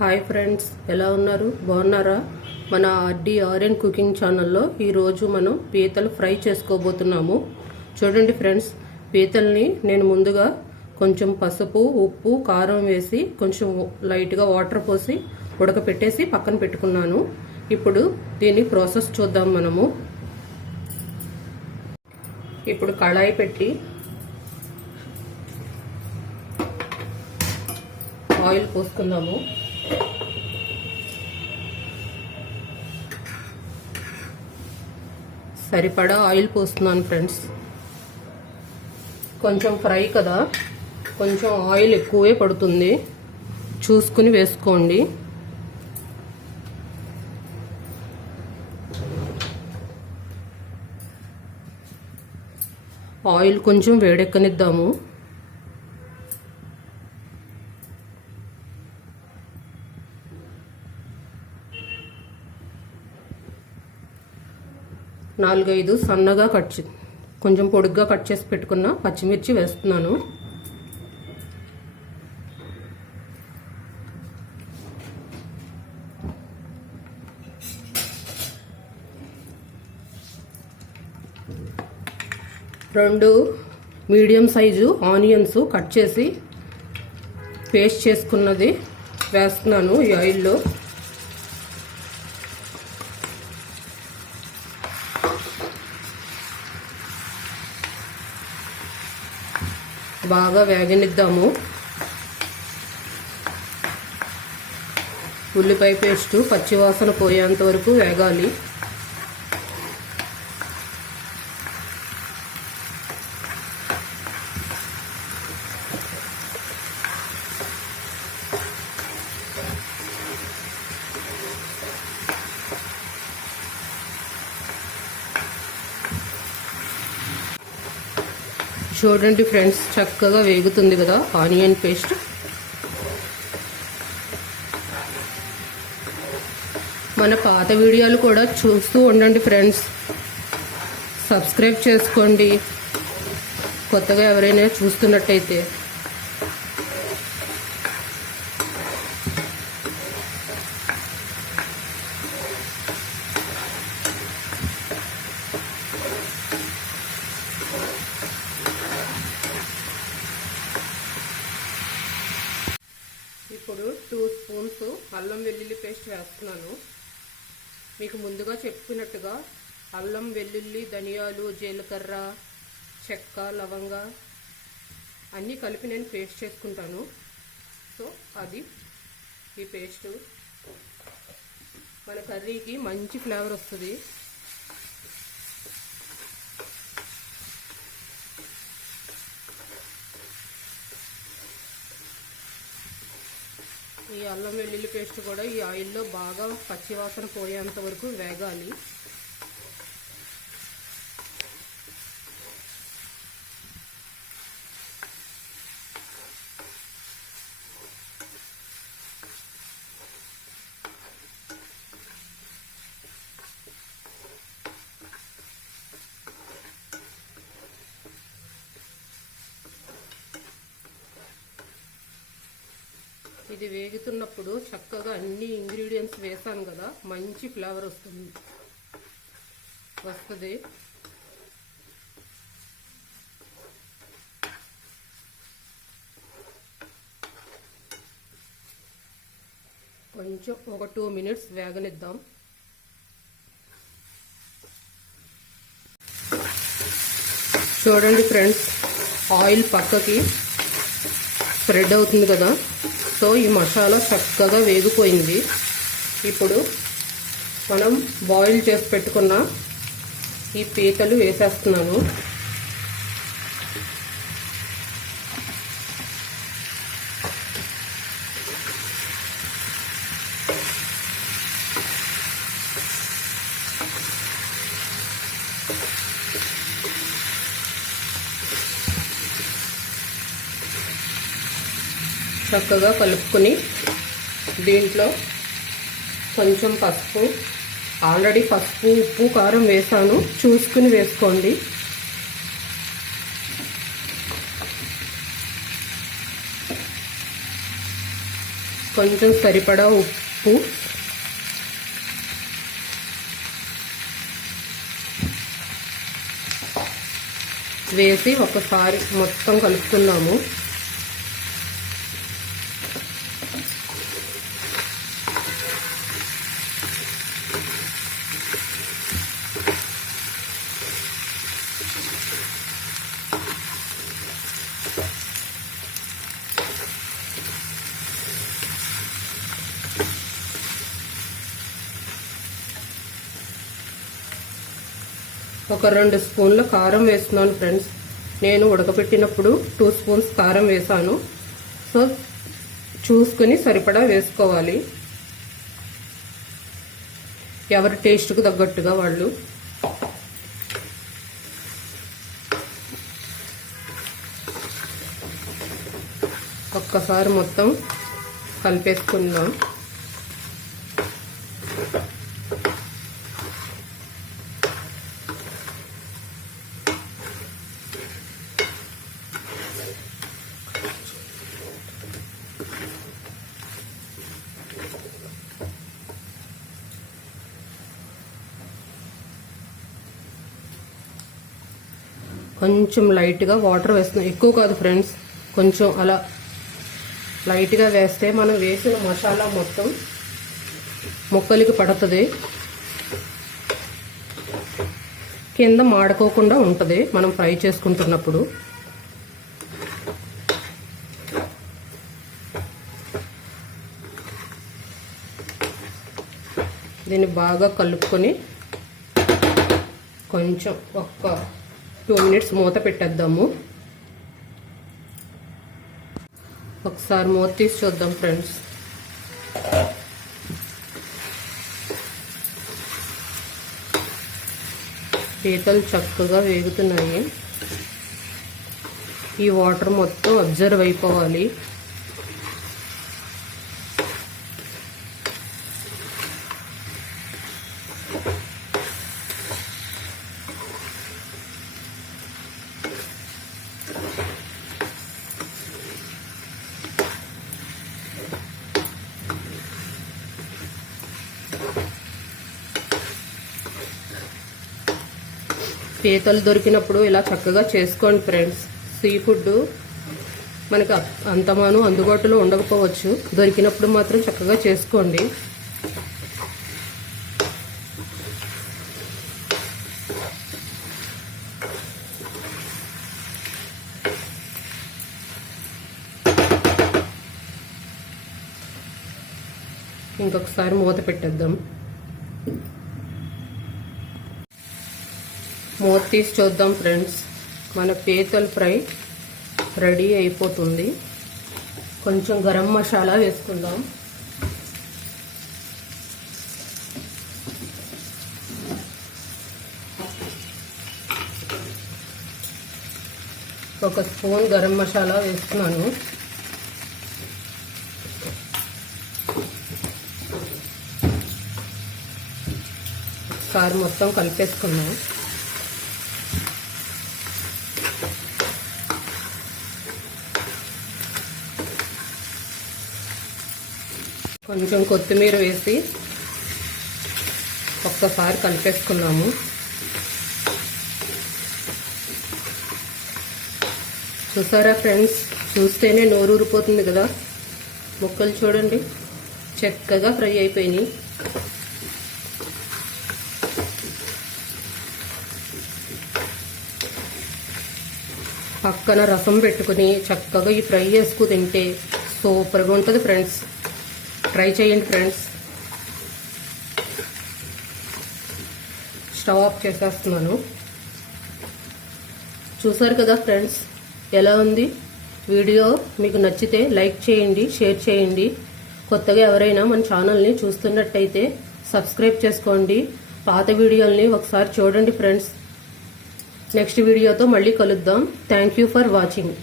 Hi friends, ఎలా ఉన్నారు? బాగున్నారా? మన ఆర్ఎన్ కుకింగ్ ఛానల్లో ఈరోజు మనం పీతలు ఫ్రై చేసుకోబోతున్నాము. చూడండి ఫ్రెండ్స్, పీతల్ని నేను ముందుగా కొంచెం పసుపు, ఉప్పు, కారం వేసి కొంచెం లైట్గా వాటర్ పోసి ఉడకపెట్టేసి పక్కన పెట్టుకున్నాను. ఇప్పుడు దీని ప్రాసెస్ చూద్దాం మనము. ఇప్పుడు కళాయి పెట్టి ఆయిల్ పోసుకుందాము. సరిపడా ఆయిల్ పోస్తున్నాను ఫ్రెండ్స్. కొంచెం ఫ్రై కదా, కొంచెం ఆయిల్ ఎక్కువే పడుతుంది, చూసుకుని వేసుకోండి. ఆయిల్ కొంచెం వేడెక్కనిద్దాము. నాలుగైదు సన్నగా కొంచెం పొడుగ్గా కట్ చేసి పెట్టుకున్న పచ్చిమిర్చి వేస్తున్నాను. రెండు మీడియం సైజు ఆనియన్స్ కట్ చేసి పేస్ట్ చేసుకున్నది వేస్తున్నాను ఈ ఆయిల్లో. బాగా వేగనిద్దాము. ఉల్లిపాయ పేస్ట్ పచ్చివాసన పోయేంత వరకు వేగాలి. చూడండి ఫ్రెండ్స్, చక్కగా వేగుతుంది కదా ఆనియన్ పేస్ట్. మన పాత వీడియోలు కూడా చూస్తూ ఉండండి ఫ్రెండ్స్. సబ్స్క్రైబ్ చేసుకోండి కొత్తగా ఎవరైనా చూస్తున్నట్టయితే. ఇప్పుడు 2 స్పూన్స్ అల్లం వెల్లుల్లి పేస్ట్ వేస్తున్నాను. మీకు ముందుగా చెప్పినట్టుగా అల్లం వెల్లుల్లి, ధనియాలు, జీలకర్ర, చెక్క, లవంగ అన్నీ కలిపి నేను పేస్ట్ చేసుకుంటాను. సో అది ఈ పేస్ట్ మన కర్రీకి మంచి ఫ్లేవర్ వస్తుంది. ఈ అల్లం వెల్లుల్లి పేస్ట్ కూడా ఈ ఆయిల్లో బాగా పచ్చివాసన పోయేంత వరకు వేగాలి. ఇది వేగుతున్నప్పుడు చక్కగా అన్ని ఇంగ్రీడియంట్స్ వేసాను కదా, మంచి ఫ్లేవర్ వస్తుంది. కొంచెం ఒక 2 మినిట్స్ వేగనిద్దాం. చూడండి ఫ్రెండ్స్, ఆయిల్ పక్కకి స్ప్రెడ్ అవుతుంది కదా. సో ఈ మసాలా చక్కగా వేగిపోయింది. ఇప్పుడు మనం బాయిల్ చేసి పెట్టుకున్న ఈ పీతలు వేసేస్తున్నాను. చక్కగా కలుపుకొని దీంట్లో కొంచెం పసుపు, ఆల్రెడీ పసుపు, ఉప్పు, కారం వేసాను, చూసుకుని వేసుకోండి. కొంచెం సరిపడా ఉప్పు, వేసి ఒకసారి మొత్తం కలుపుతున్నాము. ఒక 2 స్పూన్ల కారం వేస్తున్నాను ఫ్రెండ్స్. నేను ఉడకపెట్టినప్పుడు 2 స్పూన్స్ కారం వేసాను. సో చూసుకుని సరిపడా వేసుకోవాలి, ఎవరి టేస్ట్కు తగ్గట్టుగా వాళ్ళు. ఒక్కసారి మొత్తం కలిపేసుకుందాం. కొంచెం లైట్గా వాటర్ వేస్తున్నాం, ఎక్కువ కాదు ఫ్రెండ్స్, కొంచెం అలా లైట్గా వేస్తే మనం వేసిన మసాలా మొత్తం ముక్కలకి పడుతుంది, కింద మాడుకోకుండా ఉంటుంది మనం ఫ్రై చేసుకుంటున్నప్పుడు. దీన్ని బాగా కలుపుకొని కొంచెం ఒక్క 2 మినిట్స్ మూత పెట్టేద్దాము. ఒకసారి మూత తీసి చూద్దాం ఫ్రెండ్స్. పీతలు చక్కగా వేగుతున్నాయి. ఈ వాటర్ మొత్తం అబ్జర్వ్ అయిపోవాలి. పీతలు దొరికినప్పుడు ఇలా చక్కగా చేసుకోండి ఫ్రెండ్స్. సీ ఫుడ్ మనకు అంతమాను అందుబాటులో ఉండకపోవచ్చు, దొరికినప్పుడు మాత్రం చక్కగా చేసుకోండి. ఇంకొకసారి మూత పెట్టేద్దాం. మూత తీసి చూద్దాం ఫ్రెండ్స్. మన పీతల ఫ్రై రెడీ అయిపోతుంది. కొంచెం గరం మసాలా వేసుకుందాం. ఒక స్పూన్ గరం మసాలా వేస్తున్నాను. ఒకసారి మొత్తం కలిపేసుకున్నాం. కొంచెం కొత్తిమీర వేసి ఒక్కసారి కలిపేసుకున్నాము. చూసారా ఫ్రెండ్స్, చూస్తేనే నోరు ఊరిపోతుంది కదా. ముక్కలు చూడండి చక్కగా ఫ్రై అయిపోయినాయి. పక్కన రసం పెట్టుకుని చక్కగా ఈ ఫ్రై చేసుకు తింటే సూపర్గా ఉంటుంది ఫ్రెండ్స్. ట్రై చేయండి ఫ్రెండ్స్. స్టవ్ ఆఫ్ చేసేస్తున్నాను. చూసారు కదా ఫ్రెండ్స్ ఎలా ఉంది. వీడియో మీకు నచ్చితే లైక్ చేయండి, షేర్ చేయండి. కొత్తగా ఎవరైనా మన ఛానల్ని చూస్తున్నట్టయితే సబ్స్క్రైబ్ చేసుకోండి. పాత వీడియోల్ని ఒకసారి చూడండి ఫ్రెండ్స్. నెక్స్ట్ వీడియోతో మళ్ళీ కలుద్దాం. Thank you for watching.